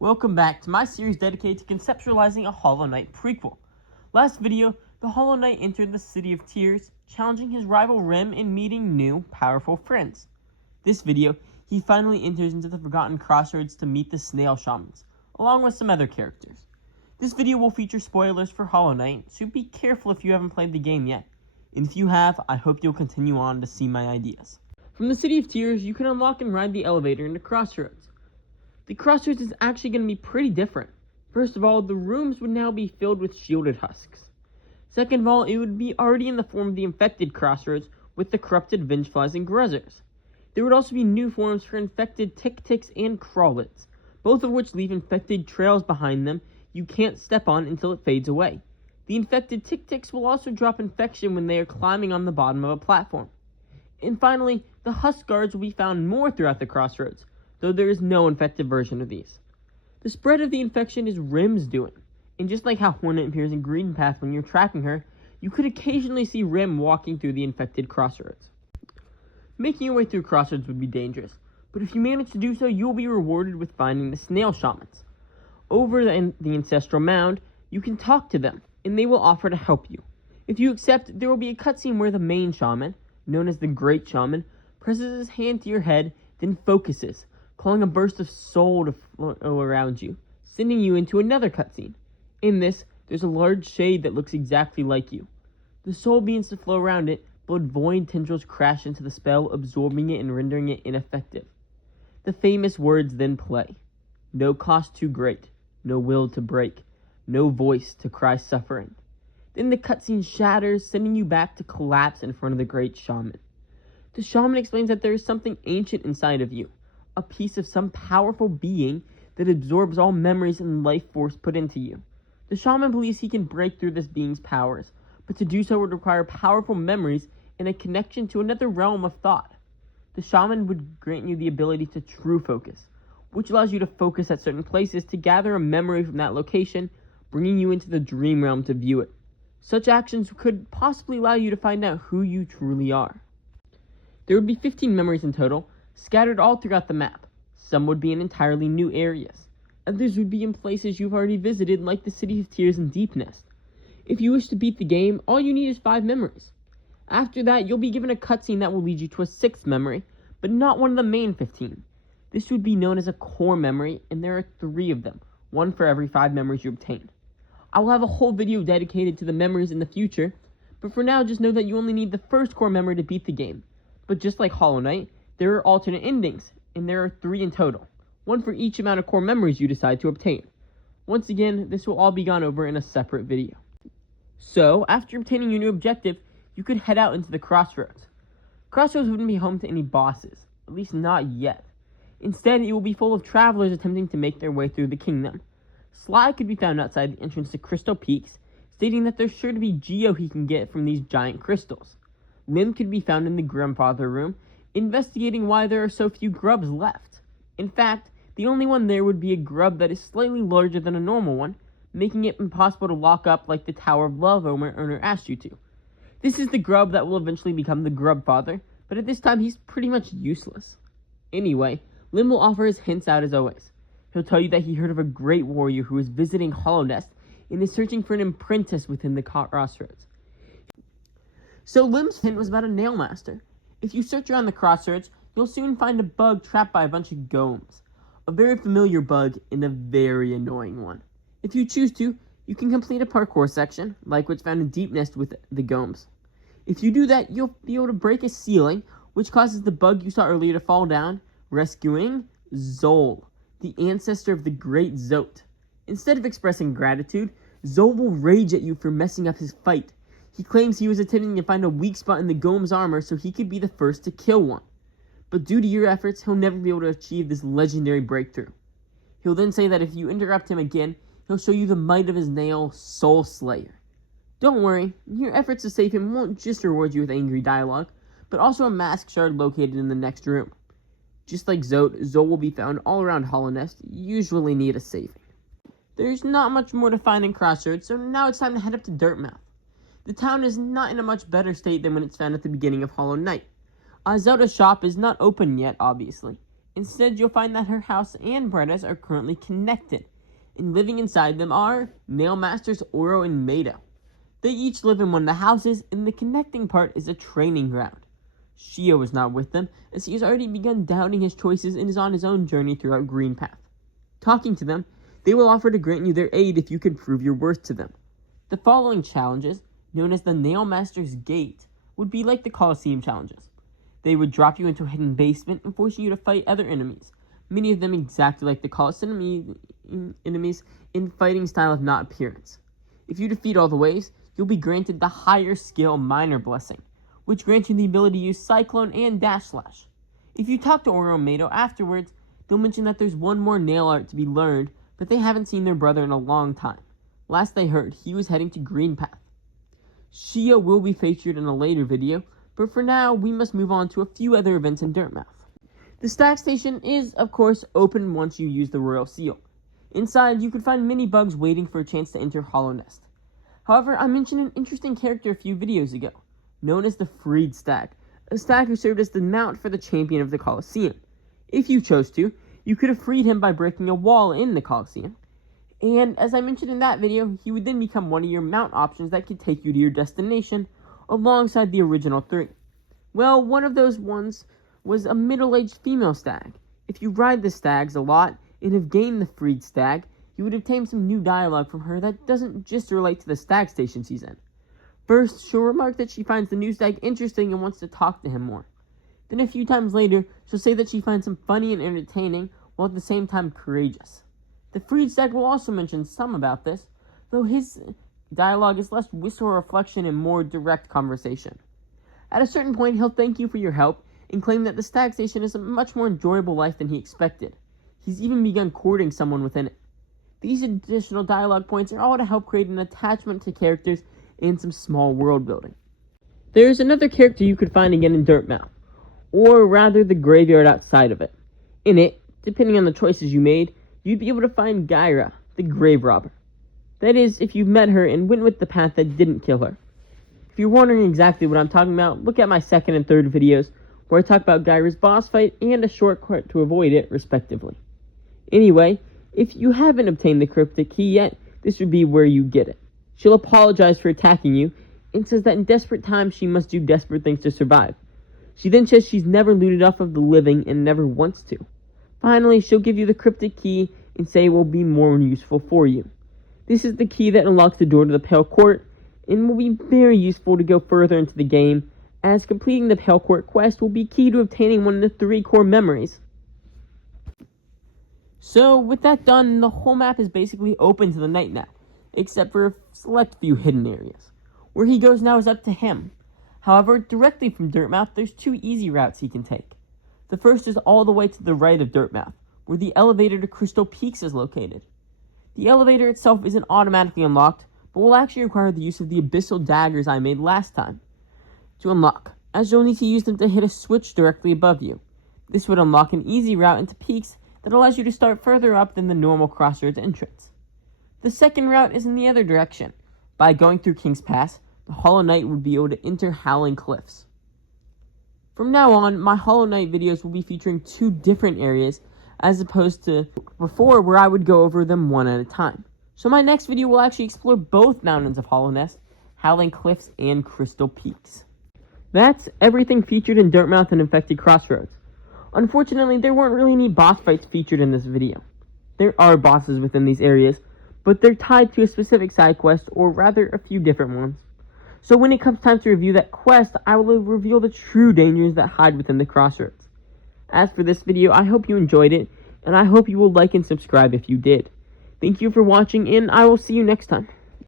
Welcome back to my series dedicated to conceptualizing a Hollow Knight prequel. Last video, the Hollow Knight entered the City of Tears, challenging his rival Rim and meeting new, powerful friends. This video, he finally enters into the Forgotten Crossroads to meet the Snail Shamans, along with some other characters. This video will feature spoilers for Hollow Knight, so be careful if you haven't played the game yet. And if you have, I hope you'll continue on to see my ideas. From the City of Tears, you can unlock and ride the elevator into Crossroads. The Crossroads is actually going to be pretty different. First of all, the rooms would now be filled with shielded husks. Second of all, it would be already in the form of the infected Crossroads with the corrupted Vengeflies and Gruzzers. There would also be new forms for infected Tick-Ticks and Crawlets, both of which leave infected trails behind them you can't step on until it fades away. The infected Tick-Ticks will also drop infection when they are climbing on the bottom of a platform. And finally, the Husk Guards will be found more throughout the Crossroads, though there is no infected version of these. The spread of the infection is Rim's doing, and just like how Hornet appears in Green Path when you're tracking her, you could occasionally see Rim walking through the infected Crossroads. Making your way through Crossroads would be dangerous, but if you manage to do so, you will be rewarded with finding the Snail Shamans. Over the Ancestral Mound, you can talk to them, and they will offer to help you. If you accept, there will be a cutscene where the main shaman, known as the Great Shaman, presses his hand to your head, then focuses, calling a burst of soul to flow around you, sending you into another cutscene. In this, there's a large shade that looks exactly like you. The soul begins to flow around it, but void tendrils crash into the spell, absorbing it and rendering it ineffective. The famous words then play. No cost too great, no will to break, no voice to cry suffering. Then the cutscene shatters, sending you back to collapse in front of the Great Shaman. The shaman explains that there is something ancient inside of you, a piece of some powerful being that absorbs all memories and life force put into you. The shaman believes he can break through this being's powers, but to do so would require powerful memories and a connection to another realm of thought. The shaman would grant you the ability to true focus, which allows you to focus at certain places to gather a memory from that location, bringing you into the dream realm to view it. Such actions could possibly allow you to find out who you truly are. There would be 15 memories in total, scattered all throughout the map. Some would be in entirely new areas. Others would be in places you've already visited, like the City of Tears and Deep Nest. If you wish to beat the game, all you need is 5 memories. After that, you'll be given a cutscene that will lead you to a 6th memory, but not one of the main 15. This would be known as a core memory, and there are 3 of them, one for every 5 memories you obtain. I will have a whole video dedicated to the memories in the future, but for now just know that you only need the first core memory to beat the game. But just like Hollow Knight, there are alternate endings, and there are 3 in total, one for each amount of core memories you decide to obtain. Once again, this will all be gone over in a separate video. So, after obtaining your new objective, you could head out into the Crossroads. Crossroads wouldn't be home to any bosses, at least not yet. Instead, it will be full of travelers attempting to make their way through the kingdom. Sly could be found outside the entrance to Crystal Peaks, stating that there's sure to be Geo he can get from these giant crystals. Lim could be found in the Grandfather room, investigating why there are so few grubs left. In fact, the only one there would be a grub that is slightly larger than a normal one, making it impossible to lock up like the Tower of Love owner asked you to. This is the grub that will eventually become the Grubfather, but at this time he's pretty much useless. Anyway, Lim will offer his hints out as always. He'll tell you that he heard of a great warrior who is visiting Hollow Nest and is searching for an apprentice within the Crossroads. So Lim's hint was about a nail master. If you search around the Crossroads, you'll soon find a bug trapped by a bunch of golems. A very familiar bug and a very annoying one. If you choose to, you can complete a parkour section, like what's found in Deep Nest with the golems. If you do that, you'll be able to break a ceiling, which causes the bug you saw earlier to fall down, rescuing Zol, the ancestor of the Great Zote. Instead of expressing gratitude, Zol will rage at you for messing up his fight. He claims he was attempting to find a weak spot in the golem's armor so he could be the first to kill one. But due to your efforts, he'll never be able to achieve this legendary breakthrough. He'll then say that if you interrupt him again, he'll show you the might of his nail, Soul Slayer. Don't worry, your efforts to save him won't just reward you with angry dialogue, but also a mask shard located in the next room. Just like Zote, Zol will be found all around Hollow Nest, usually need a saving. There's not much more to find in Crossroads, so now it's time to head up to Dirtmouth. The town is not in a much better state than when it's found at the beginning of Hollow Knight. Zelda's shop is not open yet, obviously, Instead, you'll find that her house and Bretta's are currently connected, and living inside them are Nail Masters Oro and Maida. They each live in one of the houses, and the connecting part is a training ground. Shia was not with them, as he has already begun doubting his choices and is on his own journey throughout Green Path. Talking to them, they will offer to grant you their aid if you can prove your worth to them. The following challenges, known as the Nail Master's Gate, would be like the Coliseum challenges. They would drop you into a hidden basement and force you to fight other enemies, many of them exactly like the Coliseum enemies in fighting style of not appearance. If you defeat all the waves, you'll be granted the higher skill Minor Blessing, which grants you the ability to use Cyclone and Dash Slash. If you talk to Oro and Mato afterwards, they'll mention that there's one more nail art to be learned, but they haven't seen their brother in a long time. Last they heard, he was heading to Green Path. Shia will be featured in a later video, but for now, we must move on to a few other events in Dirtmouth. The Stack Station is, of course, open once you use the Royal Seal. Inside, you could find many bugs waiting for a chance to enter Hollow Nest. However, I mentioned an interesting character a few videos ago, known as the Freed Stag, a stag who served as the mount for the champion of the Coliseum. If you chose to, you could have freed him by breaking a wall in the Coliseum. And as I mentioned in that video, he would then become one of your mount options that could take you to your destination alongside the original 3. Well, one of those ones was a middle-aged female stag. If you ride the stags a lot and have gained the Freed Stag, you would obtain some new dialogue from her that doesn't just relate to the Stag Station she's in. First, she'll remark that she finds the new stag interesting and wants to talk to him more. Then a few times later, she'll say that she finds him funny and entertaining, while at the same time courageous. The Freed Stag will also mention some about this, though his dialogue is less wistful reflection and more direct conversation. At a certain point, he'll thank you for your help and claim that the Stag Station is a much more enjoyable life than he expected. He's even begun courting someone within it. These additional dialogue points are all to help create an attachment to characters and some small world building. There's another character you could find again in Dirtmouth, or rather the graveyard outside of it. In it, depending on the choices you made, you'd be able to find Gyra, the grave robber. That is, if you've met her and went with the path that didn't kill her. If you're wondering exactly what I'm talking about, look at my second and third videos, where I talk about Gyra's boss fight and a shortcut to avoid it, respectively. Anyway, if you haven't obtained the cryptic key yet, this would be where you get it. She'll apologize for attacking you, and says that in desperate times she must do desperate things to survive. She then says she's never looted off of the living and never wants to. Finally, she'll give you the cryptic key and say it will be more useful for you. This is the key that unlocks the door to the Pale Court, and will be very useful to go further into the game, as completing the Pale Court quest will be key to obtaining one of the 3 core memories. So, with that done, the whole map is basically open to the knight now, except for a select few hidden areas. Where he goes now is up to him. However, directly from Dirtmouth, there's 2 easy routes he can take. The first is all the way to the right of Dirtmouth, where the elevator to Crystal Peaks is located. The elevator itself isn't automatically unlocked, but will actually require the use of the abyssal daggers I made last time to unlock, as you'll need to use them to hit a switch directly above you. This would unlock an easy route into Peaks that allows you to start further up than the normal Crossroads entrance. The second route is in the other direction. By going through King's Pass, the Hollow Knight would be able to enter Howling Cliffs. From now on, my Hollow Knight videos will be featuring 2 different areas, as opposed to before where I would go over them one at a time. So my next video will actually explore both mountains of Hollow Nest, Howling Cliffs, and Crystal Peaks. That's everything featured in Dirtmouth and Infected Crossroads. Unfortunately, there weren't really any boss fights featured in this video. There are bosses within these areas, but they're tied to a specific side quest, or rather a few different ones. So when it comes time to review that quest, I will reveal the true dangers that hide within the Crossroads. As for this video, I hope you enjoyed it, and I hope you will like and subscribe if you did. Thank you for watching, and I will see you next time.